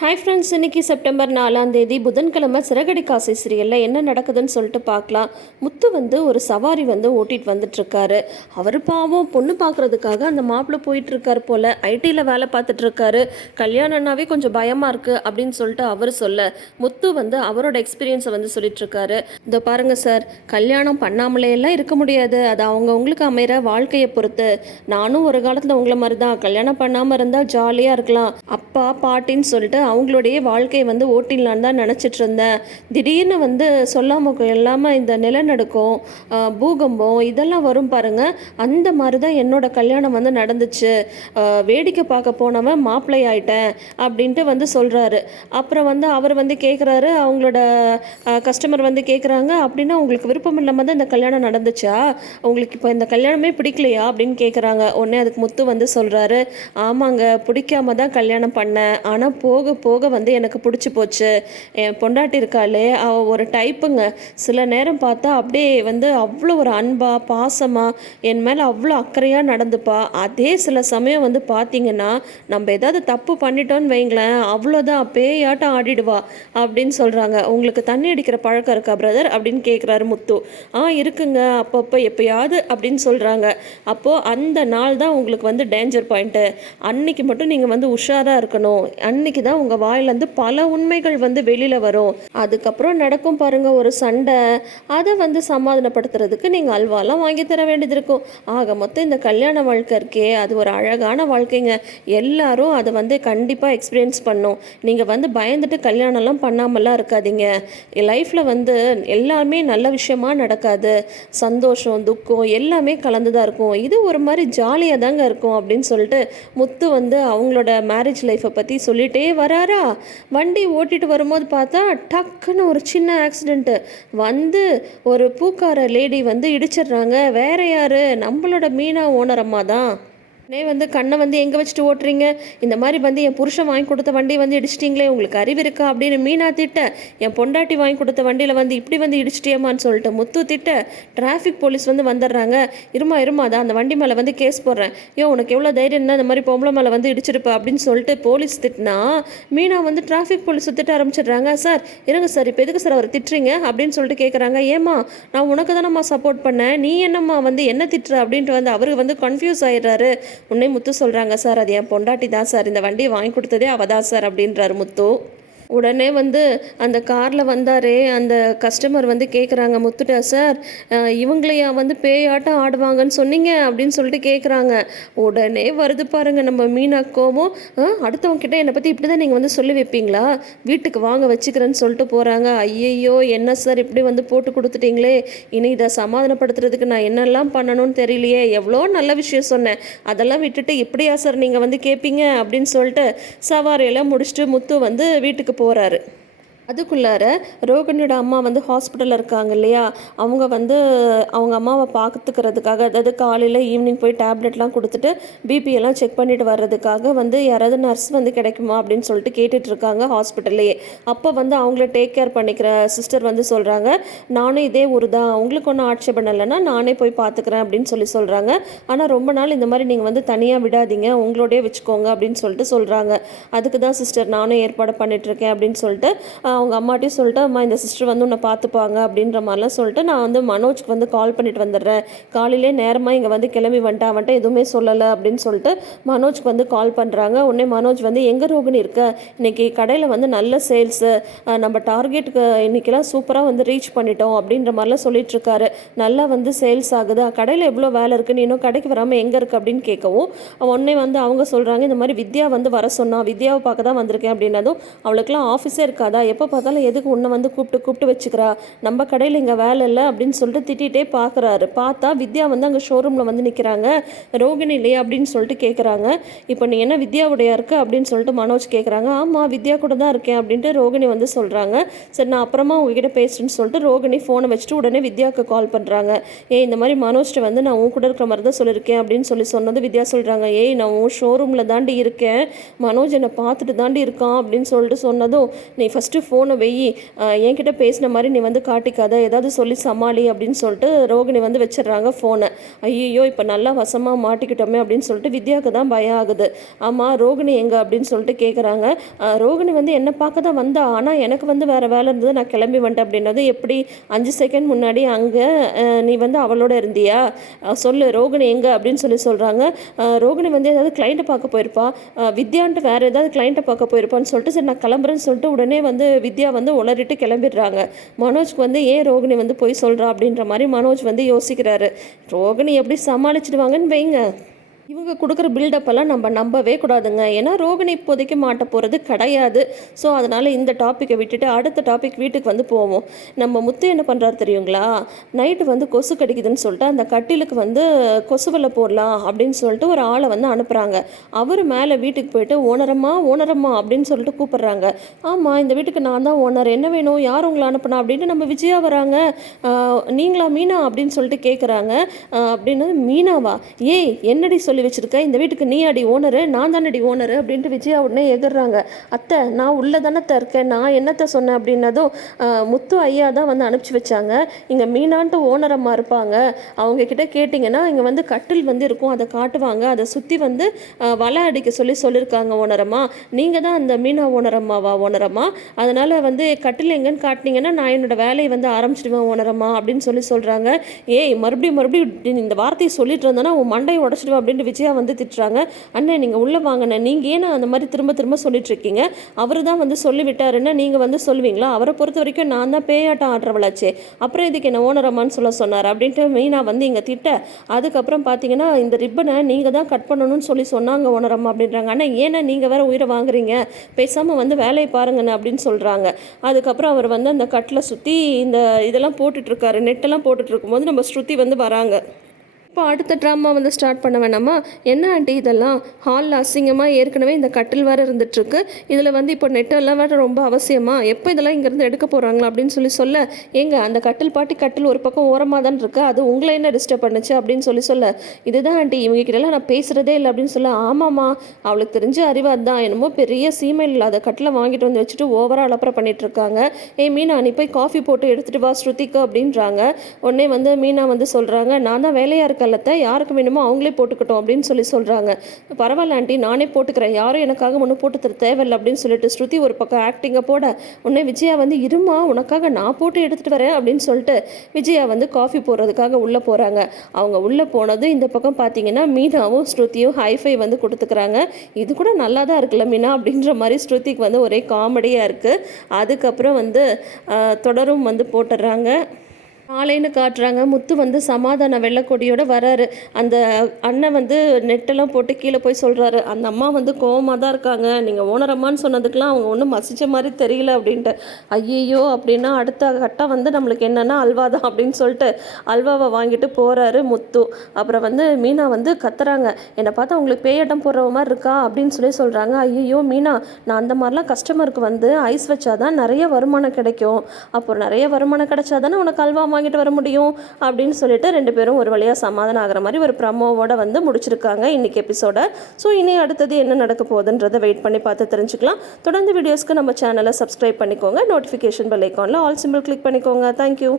Hi friends, இன்றைக்கி September 4 புதன்கிழமை சிறகடி காசை சீரியலில் என்ன நடக்குதுன்னு சொல்லிட்டு பார்க்கலாம். முத்து ஒரு சவாரி ஓட்டிகிட்டு வந்துட்டுருக்காரு. அவர் பாவம் பொண்ணு பார்க்குறதுக்காக அந்த மாப்பிள்ளை போயிட்டுருக்காரு போல். ஐடியில் வேலை பார்த்துட்ருக்காரு. கல்யாணம்னாவே கொஞ்சம் பயமாக இருக்குது அப்படின்னு சொல்லிட்டு அவர் சொல்ல, முத்து அவரோட எக்ஸ்பீரியன்ஸை சொல்லிட்டுருக்காரு. இதோ பாருங்கள் சார், கல்யாணம் பண்ணாமலேயெல்லாம் இருக்க முடியாது. அது அவங்கவுங்களுக்கு அமைகிற வாழ்க்கையை பொறுத்து. நானும் ஒரு காலத்தில் உங்களை மாதிரி தான் கல்யாணம் பண்ணாமல் இருந்தால் ஜாலியாக இருக்கலாம், அப்பா பாட்டின்னு சொல்லிட்டு அவங்களுடைய வாழ்க்கையை ஓட்டிடலான்னு தான் நினச்சிட்டு இருந்தேன். திடீர்னு சொல்லாமல் இல்லாமல் இந்த நிலநடுக்கம், பூகம்பம் இதெல்லாம் வரும் பாருங்கள். அந்த மாதிரி தான் என்னோட கல்யாணம் நடந்துச்சு. வேடிக்கை பார்க்க போனவன் மாப்பிள்ளை ஆயிட்டேன் அப்படின்ட்டு சொல்கிறாரு. அப்புறம் அவர் கேட்குறாரு, அவங்களோட கஸ்டமர் கேட்குறாங்க, அப்படின்னா உங்களுக்கு விருப்பம் இல்லாமல் தான் இந்த கல்யாணம் நடந்துச்சா, உங்களுக்கு இப்போ இந்த கல்யாணமே பிடிக்கலையா அப்படின்னு கேட்குறாங்க. உடனே அதுக்கு முத்து சொல்கிறாரு, ஆமாங்க, பிடிக்காம தான் கல்யாணம் பண்ணேன், ஆனால் போக போக எனக்கு பிடிச்சி போச்சு. என் பொண்டாட்டி இருக்காளே, அவள் ஒரு டைப்புங்க. சில நேரம் பார்த்தா அப்படியே அவ்வளோ ஒரு அன்பாக பாசமாக என் மேலே அவ்வளோ அக்கறையாக நடந்துப்பா. அதே சில சமயம் பார்த்தீங்கன்னா நம்ம ஏதாவது தப்பு பண்ணிட்டோன்னு வைங்களேன், அவ்வளோதான் பேயாட்டம் ஆடிடுவா அப்படின்னு சொல்கிறாங்க. உங்களுக்கு தண்ணி அடிக்கிற பழக்கம் இருக்கா பிரதர் அப்படின்னு கேட்குறாரு முத்து. இருக்குங்க, அப்பப்போ எப்பயாவது அப்படின்னு சொல்கிறாங்க. அப்போது அந்த நாள் தான் உங்களுக்கு டேஞ்சர் பாயிண்ட்டு. அன்னைக்கு மட்டும் நீங்கள் உஷாராக இருக்கணும். அன்னைக்கு தான் உங்கள் வாயிலேருந்து பல உண்மைகள் வெளியில் வரும். அதுக்கப்புறம் நடக்கும் பாருங்கள் ஒரு சண்டை. அதை சமாதானப்படுத்துறதுக்கு நீங்கள் அல்வாலாம் வாங்கி தர வேண்டியது இருக்கும். ஆக மொத்தம் இந்த கல்யாண வாழ்க்கை இருக்கே, அது ஒரு அழகான வாழ்க்கைங்க. எல்லாரும் அதை கண்டிப்பாக எக்ஸ்பீரியன்ஸ் பண்ணும். நீங்கள் பயந்துட்டு கல்யாணம்லாம் பண்ணாமலாம் இருக்காதீங்க. லைஃப்பில் எல்லாமே நல்ல விஷயமா நடக்காது. சந்தோஷம் துக்கம் எல்லாமே கலந்து தான் இருக்கும். இது ஒரு மாதிரி ஜாலியாக தாங்க இருக்கும் அப்படின்னு சொல்லிட்டு முத்து அவங்களோட மேரேஜ் லைஃப்பை பற்றி சொல்லிகிட்டே வராரா. வண்டி ஓட்டிட்டு வரும்போது பார்த்தா டக்குன்னு ஒரு சின்ன ஆக்சிடெண்ட்டு ஒரு பூக்கார லேடி இடிச்சிடுறாங்க. வேற யாரு, நம்மளோட மீனா ஓனர் அம்மா தான். கண்ணை எங்கே வச்சுட்டு ஓட்டுறீங்க, இந்த மாதிரி என் புருஷன் வாங்கி கொடுத்த வண்டி இடிச்சிட்டிங்களே, உங்களுக்கு அறிவு இருக்கா அப்படின்னு மீனா திட்ட, என் பொண்டாட்டி வாங்கி கொடுத்த வண்டியில் இப்படி இடிச்சிட்டியம்மான்னு சொல்லிட்டு முத்து திட்ட, டிராஃபிக் போலீஸ் வந்துடுறாங்க. இருமா தான் அந்த வண்டி மேலே கேஸ் போடுறேன், உனக்கு எவ்வளோ தைரியம் இருந்தால் இந்த மாதிரி பொம்பளை மேலே இடிச்சிருப்பா அப்படின்னு சொல்லிட்டு போலீஸ் திட்டினா, மீனா டிராஃபிக் போலீஸ் திட்ட ஆரம்பிச்சிடுறாங்க. சார் இருங்க சார், இப்போ எதுக்கு சார் அவர் திட்டுறீங்க அப்படின்னு சொல்லிட்டு கேட்குறாங்க. ஏம்மா, நான் உனக்கு தானம்மா சப்போர்ட் பண்ணேன், நீ என்னம்மா என்ன திட்டுற அப்படின்ட்டு அவருக்கு கன்ஃபியூஸ் ஆயிடுறாரு. உன்னை முத்து சொல்கிறாங்க, சார் அது என் பொண்டாட்டி தான் சார், இந்த வண்டியை வாங்கி கொடுத்ததே அவள் தான் சார் அப்படின்றாரு முத்து. உடனே அந்த காரில் வந்தாரே அந்த கஸ்டமர் கேட்குறாங்க முத்துட்டா, சார் இவங்களையா பேயாட்டம் ஆடுவாங்கன்னு சொன்னீங்க அப்படின்னு சொல்லிட்டு கேட்குறாங்க. உடனே வருது பாருங்கள் நம்ம மீனா கோபம். அடுத்தவங்க கிட்ட என்னை பற்றி இப்படி தான் நீங்கள் சொல்லி வைப்பீங்களா, வீட்டுக்கு வாங்க வச்சுக்கிறேன்னு சொல்லிட்டு போகிறாங்க. ஐயையோ என்ன சார் இப்படி போட்டு கொடுத்துட்டீங்களே, இனி இதை சமாதானப்படுத்துறதுக்கு நான் என்னெல்லாம் பண்ணணும்னு தெரியலையே, எவ்வளோ நல்ல விஷயம் சொன்னேன், அதெல்லாம் விட்டுட்டு இப்படியா சார் நீங்கள் கேட்பீங்க அப்படின்னு சொல்லிட்டு சவாரியெல்லாம் முடிச்சுட்டு முத்து வீட்டுக்கு போகிறாரு. அதுக்குள்ளார ரோகிணியோட அம்மா ஹாஸ்பிட்டலில் இருக்காங்க இல்லையா, அவங்க அவங்க அம்மாவை பார்த்துக்கிறதுக்காக, அதாவது காலையில் ஈவினிங் போய் டேப்லெட்லாம் கொடுத்துட்டு பிபியெல்லாம் செக் பண்ணிட்டு வர்றதுக்காக யாராவது நர்ஸ் கிடைக்குமா அப்படின்னு சொல்லிட்டு கேட்டுட்ருக்காங்க ஹாஸ்பிட்டல்லையே. அப்போ அவங்கள டேக் கேர் பண்ணிக்கிற சிஸ்டர் சொல்கிறாங்க, நானும் இதே ஊர் தான், உங்களுக்கு ஒன்றும் ஆட்சேபம் இல்லைன்னா நானே போய் பார்த்துக்கிறேன் அப்படின்னு சொல்கிறாங்க. ஆனால் ரொம்ப நாள் இந்த மாதிரி நீங்கள் தனியாக விடாதீங்க, உங்களோடய வச்சுக்கோங்க அப்படின்னு சொல்கிறாங்க. அதுக்கு தான் சிஸ்டர் நானும் ஏற்பாடு பண்ணிகிட்ருக்கேன் அப்படின்னு சொல்லிட்டு அவங்க அம்மாட்டையும் சொல்லிட்டு, அம்மா இந்த சிஸ்டர் உன்னை பார்த்துப்பாங்க அப்படின்ற மாதிரிலாம் சொல்லிட்டு நான் மனோஜ்க்கு கால் பண்ணிட்டு வந்துடுறேன், காலையிலே நேரமாக இங்கே கிளம்பி வந்துட்டேன் எதுவுமே சொல்லலை அப்படின்னு சொல்லிட்டு மனோஜ்க்கு கால் பண்ணுறாங்க. உடனே மனோஜ் எங்கே ரோகிணி இருக்க, இன்றைக்கி கடையில் நல்ல சேல்ஸு, நம்ம டார்கெட்டுக்கு இன்றைக்கெல்லாம் சூப்பராக ரீச் பண்ணிட்டோம் அப்படின்ற மாதிரிலாம் சொல்லிகிட்ருக்காரு. நல்லா சேல்ஸ் ஆகுது, கடையில் எவ்வளோ வேலை இருக்குது, நீ இன்னும் கடைக்கு வராமல் எங்கே இருக்குது அப்படின்னு கேட்கவும், உடனே அவங்க சொல்கிறாங்க, இந்த மாதிரி வித்யா வர சொன்னா, வித்யாவை பார்க்க தான் வந்திருக்கேன் அப்படின்னதும், அவளுக்குலாம் ஆஃபீஸே இருக்காதா, எப்போ பார்த்தாலும் எதுக்கு உன்னை கூப்பிட்டு வச்சுக்கிறா, நம்ம கடையில் இங்கே வேலை இல்லை அப்படின்னு சொல்லிட்டு திட்டிகிட்டே பார்க்குறாரு. பார்த்தா வித்யா அங்கே ஷோரூமில் நிற்கிறாங்க. ரோகிணி இல்லையா அப்படின்னு சொல்லிட்டு கேட்குறாங்க. இப்போ நீ என்ன வித்யாவுடைய இருக்க அப்படின்னு சொல்லிட்டு மனோஜ் கேட்குறாங்க. ஆமாம் வித்யா கூட தான் இருக்கேன் அப்படின்ட்டு ரோகிணி சொல்கிறாங்க. சரி நான் அப்புறமா உங்ககிட்ட பேசுகிறேன்னு சொல்லிட்டு ரோகிணி ஃபோனை வச்சுட்டு உடனே வித்யாவுக்கு கால் பண்ணுறாங்க. இந்த மாதிரி மனோஜ்கிட்ட நான் உன் கூட இருக்கிற மாதிரி தான் சொல்லியிருக்கேன் அப்படின்னு சொன்னது வித்யா சொல்கிறாங்க. நான் உன் ஷோரூமில் தாண்டி இருக்கேன், மனோஜ் என்னை பார்த்துட்டு தாண்டி இருக்கான் அப்படின்னு சொல்லிட்டு சொன்னதும், நீ ஃபஸ்ட்டு ஃபோன் ஃபோனை வெயி, என்கிட்ட பேசின மாதிரி நீ வந்து காட்டிக்காத, ஏதாவது சொல்லி சமாளி அப்படின்னு சொல்லிட்டு ரோகிணி வந்து வச்சிடுறாங்க ஃபோனை. ஐயோ இப்போ நல்லா வசமாக மாட்டிக்கிட்டோமே அப்படின்னு சொல்லிட்டு வித்யாவுக்கு தான் பயம் ஆகுது. ஆமாம் ரோகிணி எங்கே அப்படின்னு சொல்லிட்டு கேட்குறாங்க. ரோகிணி வந்து என்னை பார்க்க தான் வந்தா, ஆனால் எனக்கு வந்து வேறு வேலை இருந்தது, நான் கிளம்பி வந்துட்டேன் அப்படின்னது. எப்படி 5 செகண்ட் முன்னாடி அங்கே நீ வந்து அவளோட இருந்தியா, சொல்லு ரோகிணி எங்கே அப்படின்னு சொல்கிறாங்க. ரோகிணி வந்து ஏதாவது கிளைண்ட்டை பார்க்க போயிருப்பா, வித்யான்ட்டு வேறு ஏதாவது கிளைண்ட்டை பார்க்க போயிருப்பான்னு சொல்லிட்டு சரி நான் கிளம்புறேன்னு சொல்லிட்டு உடனே வந்து வித்யா வந்து உளறிட்டு கிளம்பிடுறாங்க. மனோஜ்க்கு வந்து ஏன் ரோகிணி வந்து போய் சொல்கிறா அப்படின்ற மாதிரி மனோஜ் வந்து யோசிக்கிறாரு. ரோகிணி எப்படி சமாளிச்சிடுவாங்கன்னு வைங்க. இவங்க கொடுக்குற பில்டப்பெல்லாம் நம்ம நம்பவே கூடாதுங்க. ஏன்னா ரோகிணி இப்போதைக்கு மாட்ட போகிறது கிடையாது. ஸோ அதனால் இந்த டாப்பிக்கை விட்டுட்டு அடுத்த டாபிக் வீட்டுக்கு வந்து போவோம். நம்ம முத்து என்ன பண்ணுறாரு தெரியுங்களா, நைட்டு வந்து கொசு கடிக்குதுன்னு சொல்லிட்டு அந்த கட்டிலுக்கு வந்து கொசுவலை போடலாம் அப்படின்னு சொல்லிட்டு ஒரு ஆளை வந்து அனுப்புகிறாங்க. அவர் மேலே வீட்டுக்கு போயிட்டு ஓனரம்மா அப்படின்னு சொல்லிட்டு கூப்பிட்றாங்க. ஆமாம் இந்த வீட்டுக்கு நான் தான் ஓனர், என்ன வேணும், யார் உங்களை அனுப்புனா அப்படின்ட்டு நம்ம விஜயா வராங்க. நீங்களா மீனா அப்படின்னு சொல்லிட்டு கேட்குறாங்க. அப்படின்னு மீனாவா, ஏய் என்னடி சொல்லி வச்சிருக்க, இந்த வீட்டுக்கு நீ அடி ஓனரு, நான் தானடி ஓனரு அப்படின்ட்டு விஜயா உடனே எதிர்றாங்க. அத்தை நான் உள்ளே தானத்தை இருக்கேன், நான் என்னத்தை சொன்னேன் அப்படின்னதும் முத்து ஐயா தான் வந்து அனுப்பிச்சி வச்சாங்க. இங்கே மீனான்ட்டு ஓனரம்மா இருப்பாங்க, அவங்க கிட்ட கேட்டிங்கன்னா இங்கே வந்து கட்டில் வந்து இருக்கும், அதை காட்டுவாங்க, அதை சுற்றி வந்து வலை அடிக்க சொல்லியிருக்காங்க ஓனரம்மா. நீங்கள் தான் அந்த மீனா ஓனரம்மா, அதனால் வந்து கட்டில் எங்கன்னு காட்டினீங்கன்னா நான் என்னோட வேலையை வந்து ஆரம்பிச்சிடுவேன் ஓனரம்மா அப்படின்னு சொல்கிறாங்க. ஏய் மறுபடியும் இந்த வார்த்தையை சொல்லிட்டு இருந்தோன்னா உன் மண்டையை உடச்சிடுவேன் அப்படின்ட்டு விஜயா வந்து திட்டுறாங்க. அண்ணன் நீங்கள் உள்ளே வாங்கினே, நீங்கள் ஏன்னா அந்த மாதிரி திரும்ப சொல்லிட்டு இருக்கீங்க, அவர் தான் வந்து சொல்லிவிட்டாருன்னா நீங்கள் வந்து சொல்லுவீங்களா, அவரை பொறுத்த வரைக்கும் நான் தான் பேயாட்டம் ஆடுறவளாச்சே, அப்புறம் இதுக்கு என்ன ஓனரம்மான்னு சொன்னார் அப்படின்ட்டு மீனா வந்து இங்கே திட்ட. அதுக்கப்புறம் பார்த்தீங்கன்னா இந்த ரிப்பனை நீங்கள் தான் கட் பண்ணணும்னு சொன்னாங்க ஓனரம்மா அப்படின்றாங்க. ஆனால் ஏன்னா நீங்கள் வேறு உயிரை வாங்குறீங்க, பேசாமல் வந்து வேலையை பாருங்கண்ணே அப்படின்னு சொல்கிறாங்க. அதுக்கப்புறம் அவர் வந்து அந்த கட்டில் சுற்றி இந்த இதெல்லாம் போட்டுட்ருக்காரு, நெட்டெல்லாம் போட்டுட்டு இருக்கும்போது நம்ம ஸ்ருதி வந்து வராங்க. இப்போ அடுத்த ட்ராமா வந்து ஸ்டார்ட் பண்ண வேணாமா, என்ன ஆண்டி இதெல்லாம் ஹாலில் அசிங்கமாக ஏற்கனவே இந்த கட்டில் வேறு இருந்துகிட்ருக்கு, இதில் வந்து இப்போ நெட்டெல்லாம் வேறு ரொம்ப அவசியமா, எப்போ இதெல்லாம் இங்கேருந்து எடுக்க போகிறாங்களா அப்படின்னு சொல்ல, ஏங்க அந்த கட்டில் ஒரு பக்கம் ஓரமாக தான் இருக்குது, அது உங்களை என்ன டிஸ்டர்ப் பண்ணுச்சு அப்படின்னு சொல்ல, இதுதான் ஆண்டி இவங்ககிட்டலாம் நான் பேசுகிறதே இல்லை அப்படின்னு சொல்ல, ஆமாம்மா அவளுக்கு தெரிஞ்ச அறிவாக தான் என்னமோ பெரிய சீமை இல்லாத கட்டில் வாங்கிட்டு வந்து வச்சுட்டு ஓவராக அலப்பறம் பண்ணிகிட்ருக்காங்க. மீனா நீ போய் காஃபி போட்டு எடுத்துகிட்டு வா ஸ்ருதிக்கு அப்படின்றாங்க. உடனே வந்து மீனா வந்து சொல்கிறாங்க, நான் தான் வேலையாக இருக்கேன், யாருக்கு வேணுமோ அவங்களே போட்டுக்கிட்டோம் அப்படின்னு சொல்கிறாங்க. பரவாயில்ல ஆண்டி நானே போட்டுக்கிறேன், யாரும் எனக்காக ஒன்றும் போட்டு தர தேவையில்லை அப்படின்னு சொல்லிட்டு ஸ்ருதி ஒரு பக்கம் ஆக்டிங்கை போட, உடனே விஜயா வந்து இருமா உனக்காக நான் போட்டு எடுத்துகிட்டு வரேன் அப்படின்னு சொல்லிட்டு விஜயா வந்து காஃபி போடுறதுக்காக உள்ளே போகிறாங்க. அவங்க உள்ளே போனது இந்த பக்கம் பார்த்தீங்கன்னா மீனாவும் ஸ்ருதியும் ஹைஃபை வந்து கொடுத்துக்கிறாங்க. இது கூட நல்லா தான் இருக்குல்ல மீனா அப்படின்ற மாதிரி ஸ்ருதிக்கு வந்து ஒரே காமெடியாக இருக்குது. அதுக்கப்புறம் வந்து தொடரும் வந்து போட்டுடுறாங்க. நாளைன்னு காட்டுறாங்க. முத்து வந்து சமாதான வெள்ளைக்கொடியோடு வராரு. அந்த அண்ணன் வந்து நெட்டெல்லாம் போட்டு கீழே போய் சொல்கிறாரு, அந்த அம்மா வந்து கோவமாக தான் இருக்காங்க, நீங்கள் ஓனரம்மான்னு சொன்னதுக்கெலாம் அவங்க ஒன்றும் மசிச்ச மாதிரி தெரியல அப்படின்ட்டு. ஐயையோ அப்படின்னா அடுத்த கட்டம் வந்து நம்மளுக்கு என்னென்னா அல்வா தான் அப்படின்னு சொல்லிட்டு அல்வாவை வாங்கிட்டு போகிறாரு முத்து. அப்புறம் வந்து மீனா வந்து கத்துறாங்க, என்னை பார்த்தா உங்களுக்கு பேயாட்டம் போடுற மாதிரி இருக்கா அப்படின்னு சொல்கிறாங்க. ஐயோ மீனா, நான் அந்த மாதிரிலாம் கஸ்டமருக்கு வந்து ஐஸ் வச்சாதான் நிறைய வருமானம் கிடைக்கும், அப்போ நிறைய வருமானம் கிடைச்சாதானே உனக்கு அல்வா வாங்கிட்டு வர முடியும் அப்படின்னு சொல்லிட்டு 2 பேரும் ஒரு வழியாக சமாதானம் ஆகிற மாதிரி ஒரு ப்ரமோவோட வந்து முடிச்சிருக்காங்க இன்னைக்கு எபிசோட. ஸோ இனி அடுத்தது என்ன நடக்க போகுதுன்றதை வெயிட் பண்ணி பார்த்து தெரிஞ்சுக்கலாம். தொடர்ந்து வீடியோஸ்க்கு நம்ம சேனலை சப்ஸ்கிரைப் பண்ணிக்கோங்க, நோட்டிஃபிகேஷன் பெல் ஐக்கானில் ஆல் சிம்பிள் கிளிக் பண்ணிக்கோங்க. தேங்க்யூ.